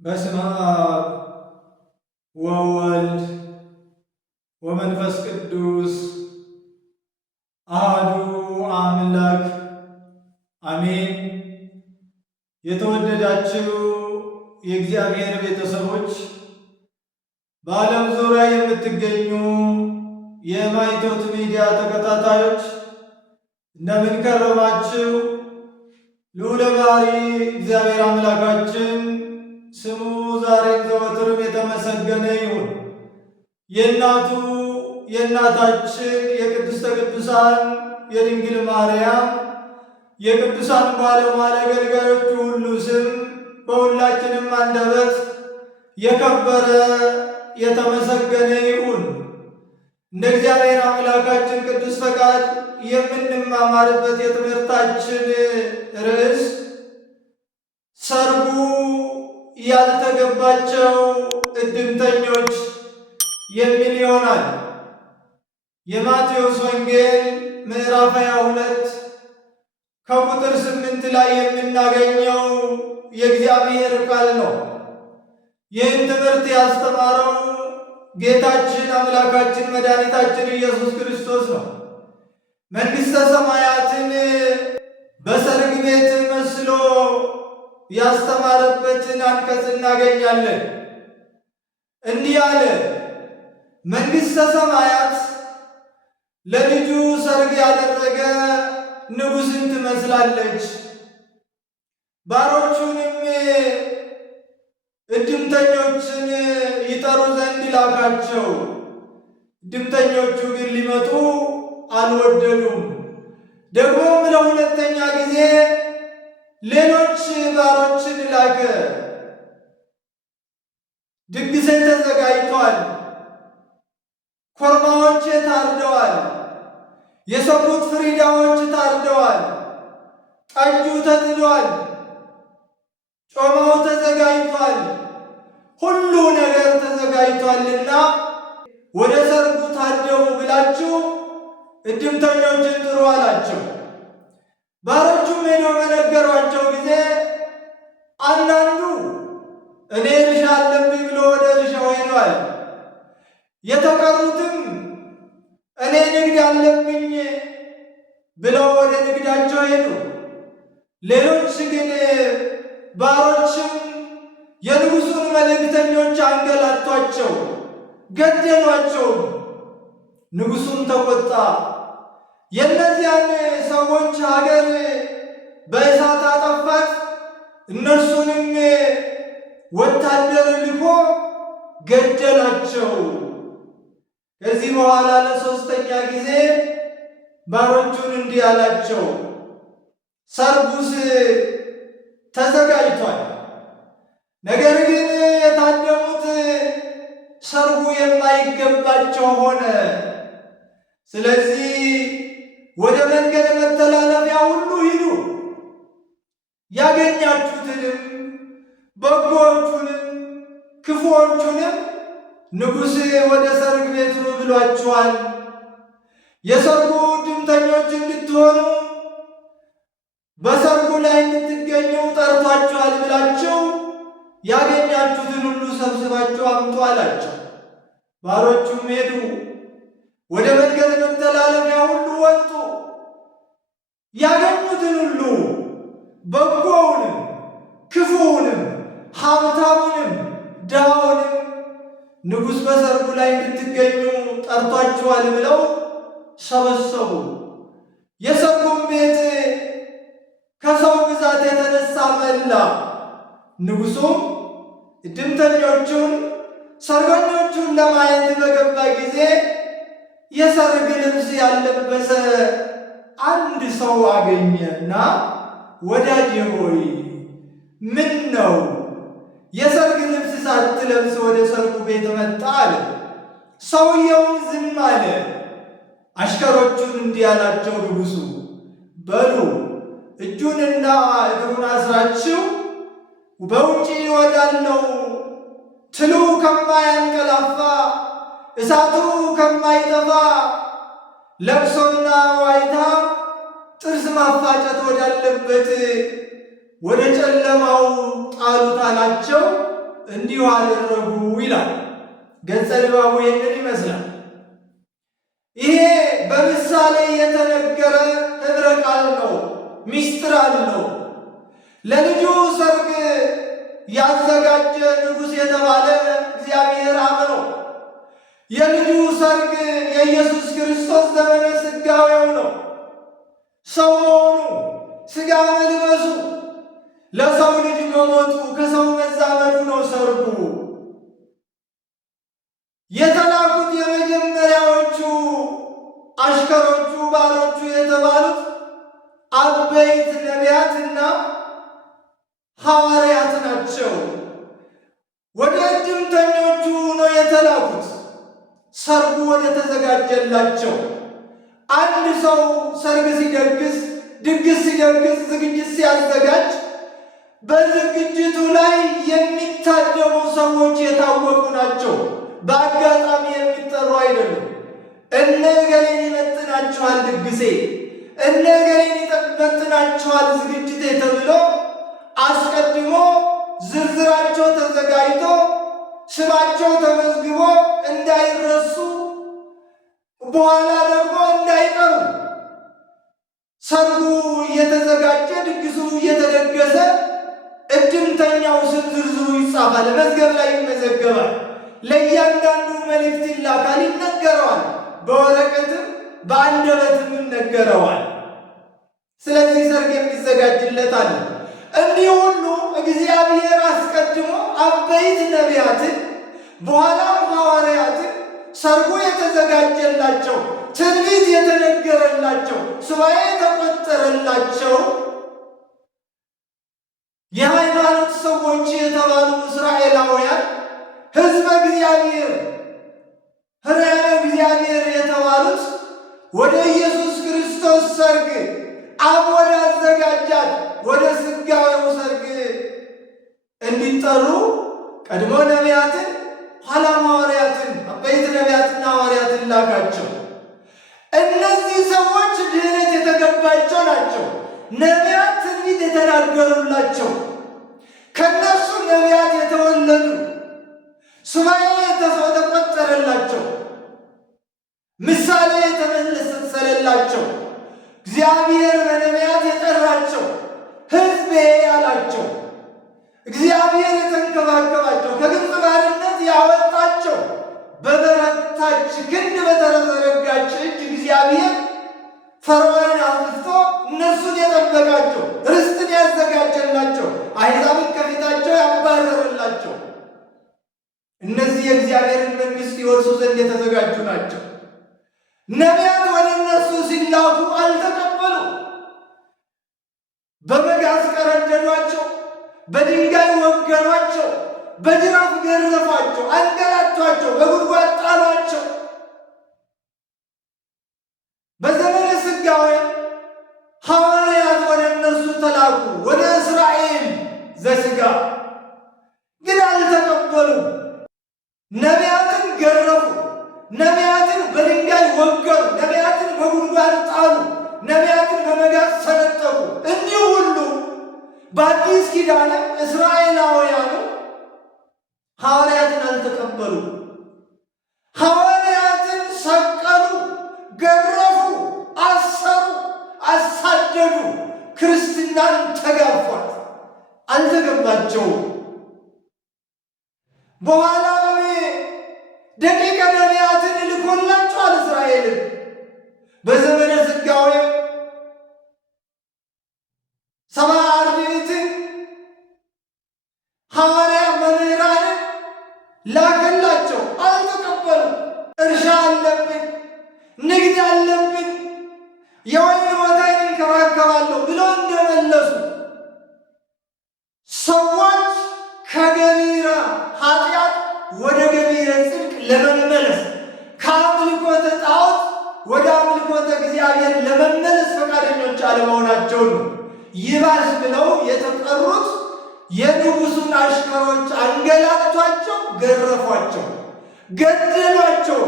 በስመ አብ ወወልድ ወመንፈስ ቅዱስ አሐዱ አምላክ አሜን። የተወደዳችሁ የእግዚአብሔር ቤተሰቦች፣ በዓለም ዙሪያ የምትገኙ የማይቶት ሚዲያ ተከታታዮች እንደምን ከረማችሁ? ልዑለ ባሕርይ እግዚአብሔር አምላካችን ስሙ ዛሬም ዘወትርም የተመሰገነ ይሁን። የእናቱ የእናታችን የቅድስተ ቅዱሳን የድንግል ማርያም የቅዱሳን ባለሟል አገልጋዮቹ ሁሉ ስም በሁላችንም አንደበት የከበረ የተመሰገነ ይሁን። እንደ እግዚአብሔር አምላካችን ቅዱስ ፈቃድ የምንማማርበት የትምህርታችን ርዕስ ሰርጉ ያልተገባቸው እድምተኞች የሚል ይሆናል። የማቴዎስ ወንጌል ምዕራፍ 22 ከቁጥር 8 ላይ የምናገኘው የእግዚአብሔር ቃል ነው። ይህን ትምህርት ያስተማረው ጌታችን አምላካችን መድኃኒታችን ኢየሱስ ክርስቶስ ነው። መንግሥተ ሰማያትን በሰርግ ቤት መስሎ ያስተማረበትን አንቀጽ እናገኛለን። እንዲህ አለ፣ መንግሥተ ሰማያት ለልጁ ሰርግ ያደረገ ንጉሥን ትመስላለች። ባሮቹንም እድምተኞችን ይጠሩ ዘንድ ላካቸው። እድምተኞቹ ግን ሊመጡ አልወደዱም። ደግሞም ለሁለተኛ ጊዜ ሌሎች ባሮችን ላከ። ድግሴ ተዘጋጅቷል፣ ኮርማዎቼ ታርደዋል፣ የሰቡት ፍሪዳዎች ታርደዋል፣ ጠጁ ተጥዷል፣ ጮማው ተዘጋጅቷል፣ ሁሉ ነገር ተዘጋጅቷልና ወደ ሰርጉ ታደሙ ብላችሁ እድምተኞችን ጥሩ አላቸው። ባሮቹም ሄደው በነገሯቸው ጊዜ አንዳንዱ እኔ እርሻ አለብኝ ብሎ ወደ እርሻው ሄዷል። የተቀሩትም እኔ ንግድ አለብኝ ብለው ወደ ንግዳቸው ሄዱ። ሌሎች ግን ባሮችም የንጉሡን መልእክተኞች አንገላቷቸው፣ ገደሏቸው። ንጉሡም ተቆጣ። የእነዚያን ሰዎች ሀገር በእሳት አጠፋት። እነርሱንም ወታደር ልኮ ገደላቸው። ከዚህ በኋላ ለሶስተኛ ጊዜ ባሮቹን እንዲህ አላቸው፣ ሰርጉስ ተዘጋጅቷል። ነገር ግን የታደሙት ሰርጉ የማይገባቸው ሆነ። ስለዚህ ወደ መንገድ መተላለፊያ ሁሉ ሂዱ፣ ያገኛችሁትንም በጎዎቹንም ክፉዎቹንም ንጉሥ ወደ ሰርግ ቤት ኑ ብሏችኋል። የሰርጉ እድምተኞች እንድትሆኑ በሰርጉ ላይ እንድትገኙ ጠርቷችኋል ብላችሁ ያገኛችሁትን ሁሉ ሰብስባችሁ አምጡ አላቸው። ባሮቹም ሄዱ፣ ወደ መንገድ መተላለፊያ ሁሉ ወጡ። ያገኙትን ሁሉ በጎውንም ክፉውንም ሀብታሙንም ድሃውንም ንጉሥ በሰርጉ ላይ እንድትገኙ ጠርቷችኋል ብለው ሰበሰቡ። የሰርጉም ቤት ከሰው ብዛት የተነሳ መላ። ንጉሡም እድምተኞቹን ሰርገኞቹን ለማየት በገባ ጊዜ የሰርግ ልብስ ያለበሰ አንድ ሰው አገኘና ወዳጄ ሆይ ምን ነው የሰርግ ልብስ ሳትለብስ ወደ ሰርጉ ቤት መጣ አለ። ሰውየውም ዝም አለ። አሽከሮቹን እንዲህ አላቸው ንጉሡ፣ በሉ እጁንና እግሩን አስራችሁ በውጪ ወዳለው ትሉ ከማያንቀላፋ እሳቱ ከማይጠፋ ለቅሶና ዋይታ ጥርስ ማፋጨት ወዳለበት ወደ ጨለማው ጣሉት አላቸው። እንዲሁ አደረጉ ይላል። ገጸ ንባቡ ይህንን ይመስላል። ይሄ በምሳሌ የተነገረ ኅብረ ቃል ነው፣ ምስጢር አለው። ለልጁ ሰርግ ያዘጋጀ ንጉሥ የተባለ እግዚአብሔር አብ ነው። የልጁ ሰርግ የኢየሱስ ክርስቶስ ዘመነ ሥጋዌው ነው። ሰው መሆኑ፣ ሥጋ መልበሱ፣ ለሰው ልጅ መሞቱ፣ ከሰው መዛመዱ ነው ሰርጉ። የተላኩት የመጀመሪያዎቹ አሽከሮቹ ባሮቹ የተባሉት አበይት ነቢያትና ሐዋርያት ናቸው። ወደ እድምተኞቹ ነው የተላኩት፣ ሰርጉ ወደ ተዘጋጀላቸው። አንድ ሰው ሰርግ ሲደግስ፣ ድግስ ሲደግስ፣ ዝግጅት ሲያዘጋጅ በዝግጅቱ ላይ የሚታደሙ ሰዎች የታወቁ ናቸው። በአጋጣሚ የሚጠሩ አይደሉም። እነ እገሌን ይመጥናችኋል ድግሴ፣ እነ እገሌን ይመጥናችኋል ዝግጅቴ ተብሎ አስቀድሞ ዝርዝራቸው ተዘጋጅቶ ስማቸው ተመዝግቦ እንዳይረሱ በኋላ ደግሞ እንዳይቀሩ ሰርጉ እየተዘጋጀ ድግሱ እየተደገሰ እድምተኛው ስም ዝርዝሩ ይጻፋል፣ መዝገብ ላይ ይመዘገባል። ለእያንዳንዱ መልእክት ይላካል፣ ይነገረዋል። በወረቀትም በአንደበትም ይነገረዋል። ስለዚህ ሰርግ የሚዘጋጅለት አለ። እንዲህ ሁሉ እግዚአብሔር አስቀድሞ አበይት ነቢያትን በኋላም ሐዋርያትን ሰርጉ የተዘጋጀላቸው፣ ትንቢት የተነገረላቸው፣ ሱባዔ የተቆጠረላቸው የሃይማኖት ሰዎች የተባሉ እስራኤላውያን ሕዝበ እግዚአብሔር ሕርያነ እግዚአብሔር የተባሉት ወደ ኢየሱስ ክርስቶስ ሰርግ አብ ወደ አዘጋጃት ወደ ሥጋዌው ሰርግ እንዲጠሩ ቀድሞ ነቢያትን ኋላም ሐዋርያትን አበይት ነቢያትና ሐዋርያትን ላካቸው። እነዚህ ሰዎች ድኅነት የተገባቸው ናቸው። ነቢያት ትንቢት የተናገሩላቸው፣ ከነሱ ነቢያት የተወለዱ፣ ሱባዔ የተቆጠረላቸው፣ ምሳሌ የተመሰለላቸው፣ እግዚአብሔር በነቢያት የጠራቸው፣ ሕዝቤ ያላቸው፣ እግዚአብሔር የተንከባከባቸው፣ ከግብፅ ባርነት ያወጣቸው፣ በበረታች ክንድ በተዘረጋች እጅ እግዚአብሔር ፈርዖንን አጥፍቶ እነሱን የጠበቃቸው፣ ርስትን ያዘጋጀላቸው፣ አሕዛብን ከፊታቸው ያባረረላቸው፣ እነዚህ የእግዚአብሔርን መንግሥት ይወርሱ ዘንድ የተዘጋጁ ናቸው። ነቢያት ወደ እነሱ ሲላኩ አልተቀበሉ። በመጋዝ ቀረደዷቸው፣ በድንጋይ ወገሯቸው፣ በጅራፍ ገረፏቸው፣ አንገላቷቸው፣ በጉድጓድ ጣሏቸው። በዘመነ ሥጋዌ ሐዋርያት ወደ እነርሱ ተላኩ፣ ወደ እስራኤል ዘሥጋ ግን አልተቀበሉ። ነቢያትን ገረፉ፣ ነቢያትን በድንጋይ ወገሩ፣ ነቢያትን በጉድጓድ ጣሉ፣ ነቢያትን በመጋዝ ሰነጠቁ። እንዲህ ሁሉ በአዲስ ኪዳንም እስራኤላውያኑ ሐዋርያትን አልተቀበሉ። ሐዋርያትን ሰቀሉ፣ ገረፉ፣ አሰሩ፣ አሳደዱ፣ ክርስትናን ተጋፏት፣ አልተገባቸውም። በኋላም ደቂቀ ነቢያትን ልኮላቸዋል እስራኤልን። በዘመነ ሥጋዌ 70 አርድእትን ሐዋርያ መምህራንን ላከላቸው፣ አልተቀበሉ። እርሻ አለብን፣ ንግድ አለብን፣ የወይን ቦታዬን እንከባከባለሁ ብለው እንደመለሱ ሰዎች ከገቢረ ኃጢአት ወደ ገቢረ ጽድቅ ለመመለስ ከአምልኮተ ጣዖት ወደ አምልኮተ እግዚአብሔር ለመመለስ ፈቃደኞች አለመሆናቸውን ነው። ይባስ ብለው የተጠሩት የንጉሡን አሽከሮች አንገላቷቸው፣ ገረፏቸው፣ ገደሏቸው።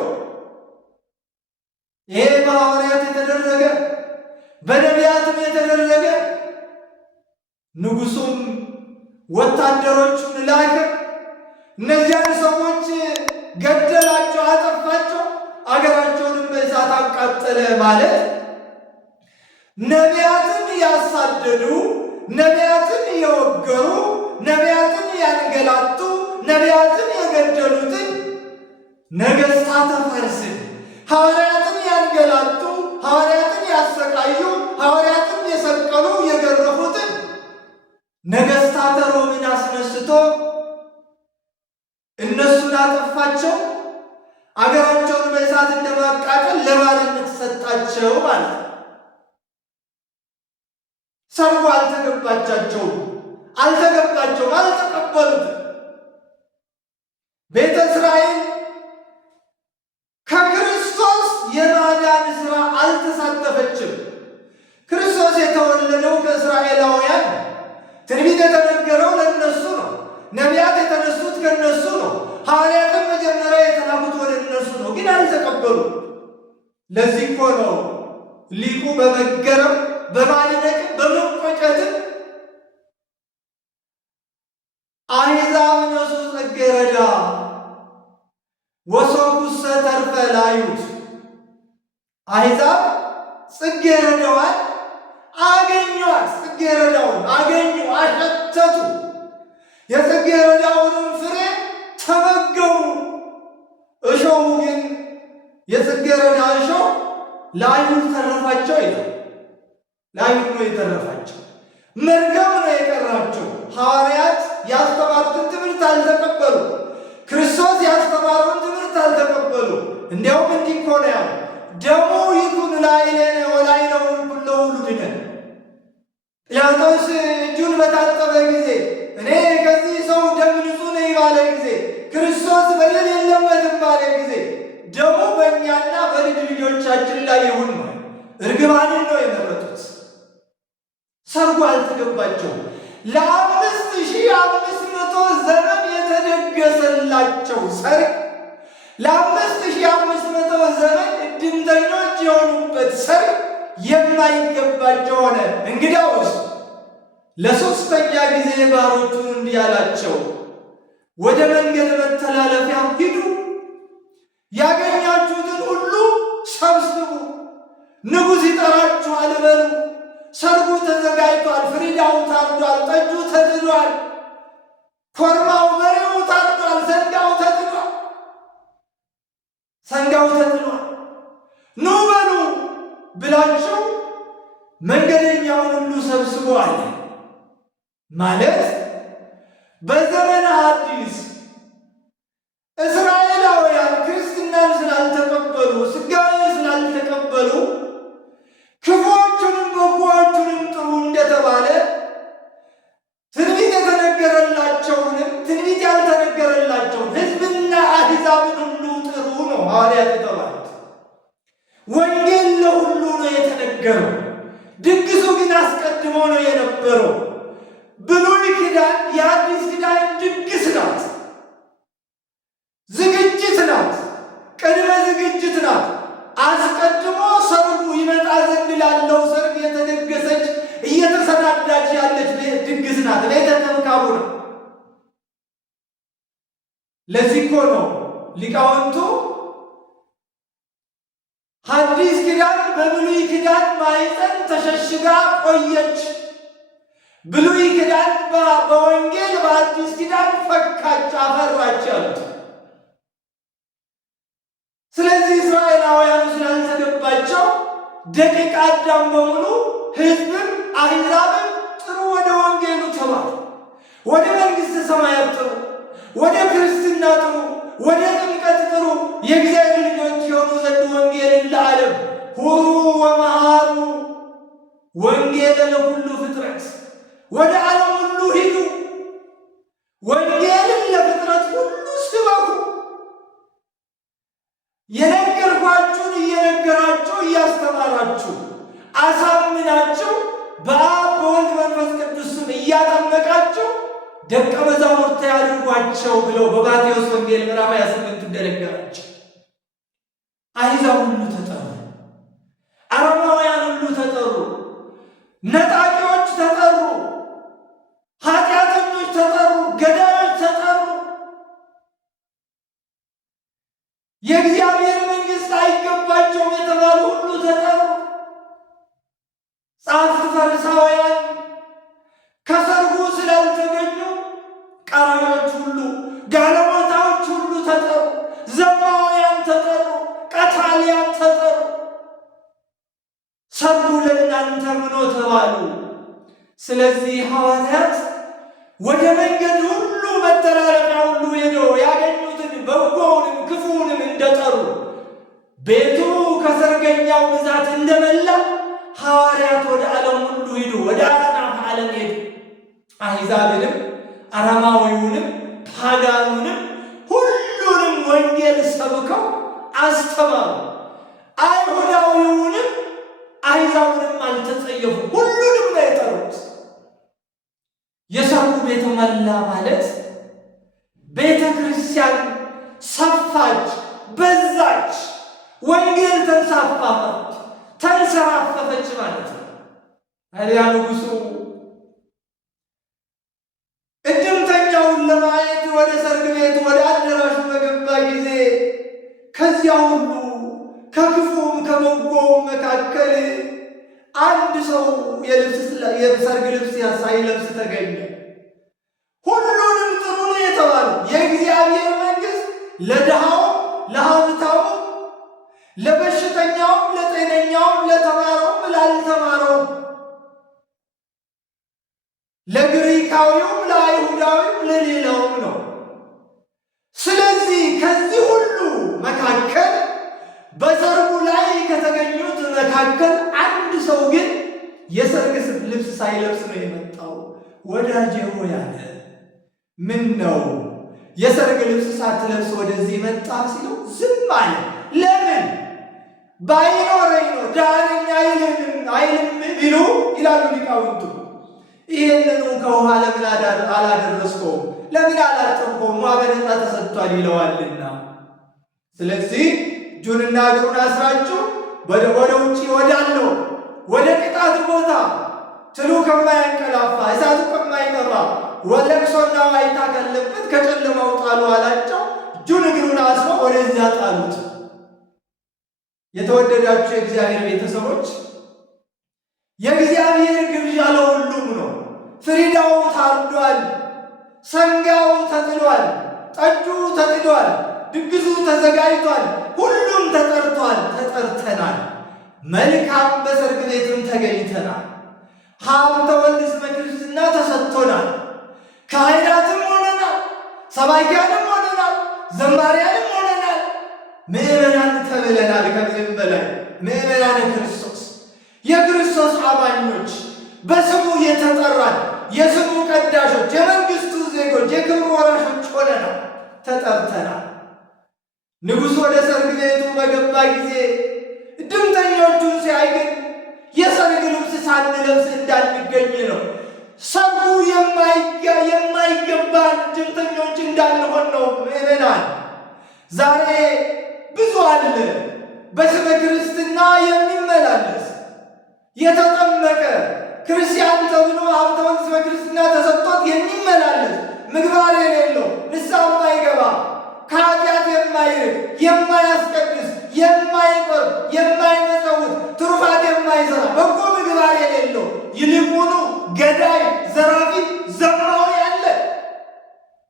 ይሄ በሐዋርያት የተደረገ በነቢያትም የተደረገ። ንጉሡም ወታደሮቹን ላከ። እነዚያን ሰዎች ገደላቸው፣ አጠፋቸው፣ አገራቸውንም በእሳት አቃጠለ ማለት ነቢያትን ያሳደዱ፣ ነቢያትን የወገሩ፣ ነቢያትን ያንገላቱ፣ ነቢያትን የገደሉትን ነገሥታተ ፋርስን፣ ሐዋርያትን ያንገላቱ፣ ሐዋርያትን ያሰቃዩ፣ ሐዋርያትን የሰቀሉ የገረፉትን ነገሥታተ ሮምን አስነስቶ እነሱን አጠፋቸው። አገራቸውን በእሳት እንደማቃጠል ለባርነት ሰጣቸው ማለት ነው። ሰርጉ አልተገባቸውም፣ አልተቀበሉትም። ቤተ እስራኤል ከክርስቶስ የማዳን ሥራ አልተሳተፈችም። ክርስቶስ የተወለደው ከእስራኤላውያን፣ ትንቢት የተነገረው ለእነሱ ነው። ነቢያት የተነሱት ከእነሱ ነው። ሐዋርያትም መጀመሪያ የተላኩት ወደ እነሱ ነው፣ ግን አልተቀበሉ። ለዚህ እኮ ነው ሊቁ በመገረም በማድነቅ በመቆጨትም አሕዛብ ነሱ ጽጌረዳ ወሶኩሰ ተርፈ ላዩት። አሕዛብ ጽጌረዳዋን አገኟት፣ ጽጌረዳውን አገኙ፣ አሸተቱ፣ የጽጌረዳውንም ፍሬ ተመገቡ። እሾሁ ግን የጽጌረዳ እሾህ ለአይሁድ ተረፋቸው ይላል። ለአይሁድ ነው የተረፋቸው፣ መርገም ነው የቀራቸው። ሐዋርያት ያስተማሩትን ትምህርት አልተቀበሉ፣ ክርስቶስ ያስተማሩን ትምህርት አልተቀበሉ። እንዲያውም እንዲህ እኮ ነው ያለው፣ ደሙ ይኩን ላዕሌነ ወላዕሌሁ ኩሎ ውሉድነ። ጲላጦስ እጁን በታጠበ ጊዜ፣ እኔ ከዚህ ሰው ደም ንጹሕ ነኝ ባለ ጊዜ፣ ክርስቶስ በደል የለበትም ባለ ጊዜ ደሙ በእኛና በልጅ ልጆቻችን ላይ ይሁን ነው። እርግማንን ነው የመረጡት። ሰርጉ አልተገባቸውም። ለ5500 ዘመን የተደገሰላቸው ሰርግ፣ ለ5500 ዘመን እድምተኞች የሆኑበት ሰርግ የማይገባቸው ሆነ። እንግዲያውስ ለሶስተኛ ጊዜ ባሮቹን እንዲህ አላቸው፣ ወደ መንገድ መተላለፊያ ሂዱ፣ ያገኛችሁትን ሁሉ ሰብስቡ፣ ንጉሥ ይጠራችኋል በሉ። ሰርጉ ተዘጋጅቷል፣ ፍሪዳው ታርዷል፣ ጠጁ ተጥዷል፣ ኮርማው በሬው ታርዷል፣ ሰንጋው ተጥሏል፣ ኑ በሉ ብላችሁ መንገደኛውን ሁሉ ሰብስቡ አለ። ማለት በዘመነ ሐዲስ እስራኤላውያን ክርስትናን ስላልተቀበሉ፣ ሥጋዌን ስላልተቀበሉ ክፉዎቹንም በጎዎቹንም ጥሩ እንደተባለ ትንቢት የተነገረላቸውንም ትንቢት ያልተነገረላቸውን ሕዝብና አሕዛብን ሁሉ ጥሩ ነው ሐዋርያት የተባሉት። ወንጌል ለሁሉ ነው የተነገረው። ድግሱ ግን አስቀድሞ ነው የነበረው። ብሉይ ኪዳን የአዲስ ኪዳን ድግስ ናት፣ ዝግጅት ናት፣ ቅድመ ዝግጅት ናት። አስቀድሞ ሰርጉ ይመጣ ዘንድ ላለው ሰርግ የተደገሰች እየተሰናዳች ያለች ድግስ ናት። ቤተ ተምካቡ ነው። ለዚህ እኮ ነው ሊቃውንቱ ሐዲስ ኪዳን በብሉይ ኪዳን ማኅፀን ተሸሽጋ ቆየች፣ ብሉይ ኪዳን በወንጌል በአዲስ ኪዳን ፈካች፣ አፈራች ያሉት። ስለዚህ እስራኤላውያኑ ስላልተገባቸው ደቂቀ አዳም በሙሉ ሕዝብም አሕዛብም ጥሩ ወደ ወንጌሉ ተባሉ። ወደ መንግሥተ ሰማያት ጥሩ፣ ወደ ክርስትና ጥሩ፣ ወደ ጥምቀት ጥሩ፣ የእግዚአብሔር ልጆች የሆኑ ዘንድ ወንጌልን ለዓለም ሁሩ ወመሃሩ ወንጌለ ለኩሉ ፍጥረት፣ ወደ ዓለም ሁሉ ሂዱ፣ ወንጌልን ለፍጥረት ሁሉ ስበኩ። የነገርኳችሁን እየነገራችሁ እያስተማራችሁ አሳምናችሁ በአብ በወልድ መንፈስ ቅዱስ ስም እያጠመቃችሁ ደቀ መዛሙርት ያድርጓቸው ብለው በማቴዎስ ወንጌል ምዕራፍ 28 እንደነገራቸው አሕዛብ ሁሉ ተጠሩ፣ አረማውያን ሁሉ ተጠሩ፣ ነጣቂዎች ተጠሩ፣ ኃጢአተኞች ተጠሩ፣ ገዳዮች ተጠሩ፣ የእግዚአብሔር መንግሥት አይገባቸውም የተባሉ ሁሉ ተጠሩ። ጸሐፍት ፈሪሳውያን ከሰርጉ ስላልተገኙ ቀራጮች ሁሉ፣ ጋለሞታዎች ሁሉ ተጠሩ። ዘማውያን ተጠሩ። ቀታልያን ተጠሩ። ሰርጉ ለእናንተ ምኖ ተባሉ። ስለዚህ ሐዋርያት ወደ መንገድ ሁሉ መተላለፊያ ሁሉ ሄደው ያገኙትን በጎውንም ክፉውንም እንደጠሩ ቤቱ ከሰርገኛው ብዛት እንደመላ ሐዋርያት ወደ ዓለም ሁሉ ሂዱ፣ ወደ አጽናፈ ዓለም ሄዱ። አሕዛብንም አረማዊውንም ፓጋኑንም ሁሉንም ወንጌል ሰብከው አስተማሩ። አይሁዳዊውንም አሕዛብንም አልተጸየፉ፣ ሁሉንም ነው የጠሩት። የሰርጉ ቤት መላ ማለት ቤተ ክርስቲያን ሰፋች፣ በዛች፣ ወንጌል ተንሳፋች፣ ተንሰራፈፈች ማለት ነው። ታዲያ ንጉሡ እድምተኛውን ለማየት ወደ ሰርግ ቤት ወደ አዳራሹ በገባ ጊዜ ከዚያ ሁሉ ከክፉም ከበጎውም መካከል አንድ ሰው የሰርግ ልብስ ሳይለብስ ተገኘ። ሁሉንም ጥሩ ነው የተባሉ የእግዚአብሔር መንግሥት ለድሃውም፣ ለሀብታሙም፣ ለበሽተኛውም፣ ለጤነኛውም፣ ለተማረውም፣ ላልተማረውም፣ ለግሪካዊውም፣ ለአይሁዳዊም፣ ለሌላውም ነው። ስለዚህ ከዚህ ሁሉ መካከል በሰርጉ ላይ ከተገኙት መካከል አንድ ሰው ግን የሰርግ ልብስ ሳይለብስ ነው የመጣው። ወዳጄ ሆይ አለ፣ ምን ነው የሰርግ ልብስ ሳትለብስ ወደዚህ መጣ ሲለው ዝም አለ። ለምን? ባይኖረኝ ነው ዳነኛ አይልም ቢሉ ይላሉ ሊቃውንቱ። ይህንኑ ከውሃ ለምን አላደረስከውም? ለምን አላጠብከውም? ውሃ በነፃ ተሰጥቷል ይለዋልና። ስለዚህ እጁንና እግሩን አስራችሁ ወደ ውጭ ወዳለው ወደ ቅጣት ቦታ ትሉ ከማያንቀላፋ እሳቱ ከማይጠፋ ለቅሶና ዋይታ ካለበት ከጨለማው ጣሉ አላቸው። እጁን እግሩን አስረው ወደዚያ ጣሉት። የተወደዳችሁ የእግዚአብሔር ቤተሰቦች የእግዚአብሔር ግብዣ ለሁሉም ነው። ፍሪዳው ታርዷል፣ ሰንጋው ተጥሏል፣ ጠጁ ተጥሏል፣ ድግሱ ተዘጋጅቷል፣ ሁሉም ተጠርቷል፣ ተጠርተናል። መልካም በሰርግ ቤትም ተገኝተናል። ሀብተ ወልድ ስመ ክርስትና ተሰጥቶናል። ካህናትም ሆነናል፣ ሰባኪያንም ሆነናል፣ ዘማሪያንም ሆነናል፣ ምዕመናን ተብለናል። ከምንም በላይ ምዕመናን ክርስቶስ የክርስቶስ አማኞች በስሙ የተጠራን የስሙ ቀዳሾች የመንግሥቱ ዜጎች የክብሩ ወራሾች ሆነናል፣ ተጠርተናል። ንጉሡ ወደ ሰርግ ቤቱ በገባ ጊዜ እድምተኞቹን ሲያይ ግን የሰርግ ልብስ ሳንለብስ እንዳንገኝ ነው። ሰርጉ የማይገባ እድምተኞች እንዳንሆን ነው። ምዕመናን ዛሬ ብዙ አለ በስመ ክርስትና የሚመላለስ የተጠመቀ ክርስቲያን ተብሎ ሀብተ ወልድ ስመ ክርስትና ተሰጥቶት የሚመላለስ ምግባር የሌለው ንስሐ የማይገባ ከኃጢአት የማይርቅ የማያስቀድስ የማይቆርብ የማይመጸውት ትሩፋት የማይሰራ በጎ ምግባር የሌለው ይልቁኑ ገዳይ፣ ዘራፊ፣ ዘማዊ አለ።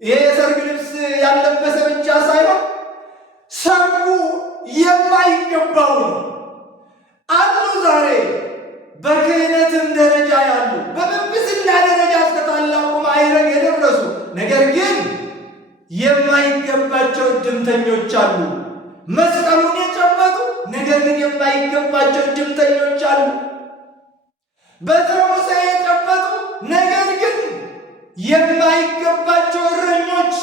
ይሄ የሰርግ ልብስ ያለበሰ ብቻ ሳይሆን ሰርጉ የማይገባው ነው አሉ። ዛሬ በክህነትም ደረጃ ያሉ በጵጵስና ደረጃ እስከ ታላቁ ማዕረግ የደረሱ ነገር ግን የማይገባቸው እድምተኞች አሉ። መስቀሉን የጨበጡ ነገር ግን የማይገባቸው እድምተኞች አሉ። በትረ ሙሴ የጨበጡ ነገር ግን የማይገባቸው እረኞች፣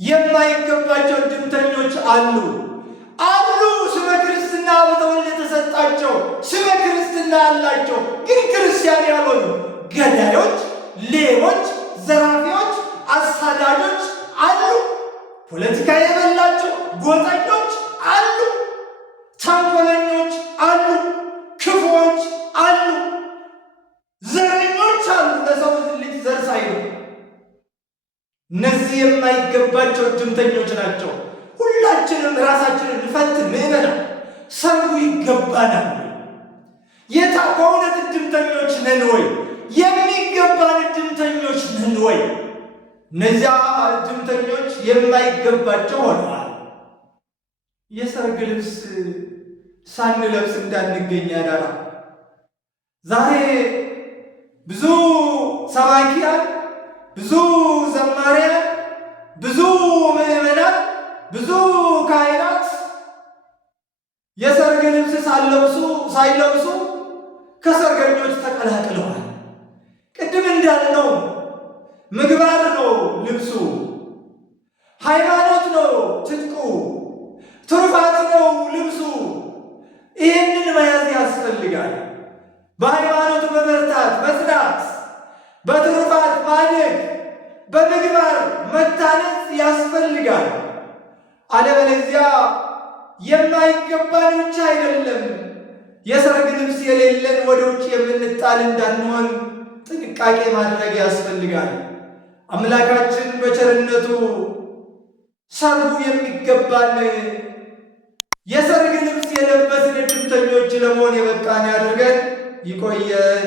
የማይገባቸው እድምተኞች አሉ። ስመ ክርስትና በተወልድ የተሰጣቸው ስመ ክርስትና ያላቸው ግን ክርስቲያን ያልሆኑ ገዳዮች፣ ሌቦች፣ ዘራፊዎች፣ አሳዳጆች አሉ። ፖለቲካ የበላቸው ጎጠኞች አሉ። ተንኮለኞች አሉ። ክፉዎች አሉ። ዘረኞች አሉ። ለሰው ልጅ ዘር ሳይሉ እነዚህ የማይገባቸው እድምተኞች ናቸው። ሁላችንም ራሳችንን ልፈትን። ምዕመናን ሰርጉ ይገባናል? በእውነት እድምተኞች ነን ወይ? የሚገባን እድምተኞች ነን ወይ? እነዚያ እድምተኞች የማይገባቸው ሆነዋል። የሰርግ ልብስ ሳንለብስ እንዳንገኝ አደራ። ዛሬ ብዙ ሰባኪያን፣ ብዙ ዘማሪያን፣ ብዙ ምዕመናን፣ ብዙ ካህናት የሰርግ ልብስ ሳይለብሱ ከሰርገኞች ተቀላቅለዋል። ቅድም እንዳልነው ምግባር ነው ልብሱ፣ ሃይማኖት ነው ትጥቁ፣ ትሩፋት ነው ልብሱ። ይህንን መያዝ ያስፈልጋል። በሃይማኖቱ መበርታት፣ መጽናት፣ በትሩፋት ማደግ፣ በምግባር መታነጽ ያስፈልጋል። አለበለዚያ የማይገባን ብቻ አይደለም የሰርግ ልብስ የሌለን ወደ ውጭ የምንጣል እንዳንሆን ጥንቃቄ ማድረግ ያስፈልጋል። አምላካችን በቸርነቱ ሰርጉ የሚገባን የሰርግ ልብስ የለበስን እድምተኞች ለመሆን የበቃን ያድርገን። ይቆየን።